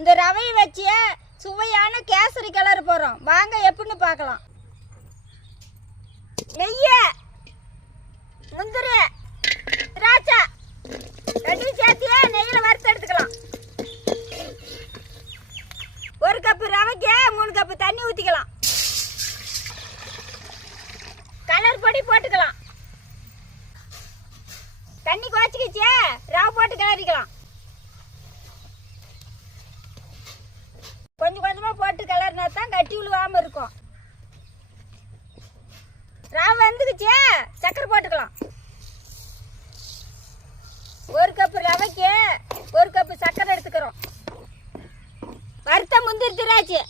இந்த ரவையை வச்சு சுவையான கேசரி கலர் போகிறோம். வாங்க எப்படின்னு பார்க்கலாம். நெய்ய, முந்திரி, திராட்சை ரெண்டையும் சேர்த்தியே நெய்யில் வறுத்து எடுத்துக்கலாம். 1 கப்பு ரவைக்கு 3 கப்பு தண்ணி ஊற்றிக்கலாம். கலர் பொடி போட்டுக்கலாம். தண்ணி குறைச்சிக்கிச்சே ரவை போட்டு கிளறிக்கலாம். கொஞ்சம் கொஞ்சமாக போட்டு கிளறினா தான் கட்டி விழுவாமல் இருக்கும். ரவை வெந்துக்குச்சே சக்கரை போட்டுக்கலாம். 1 கப்பு ரவைக்கு 1 கப்பு சக்கரை எடுத்துக்கிறோம். வறுத்த முந்திரி திராட்சை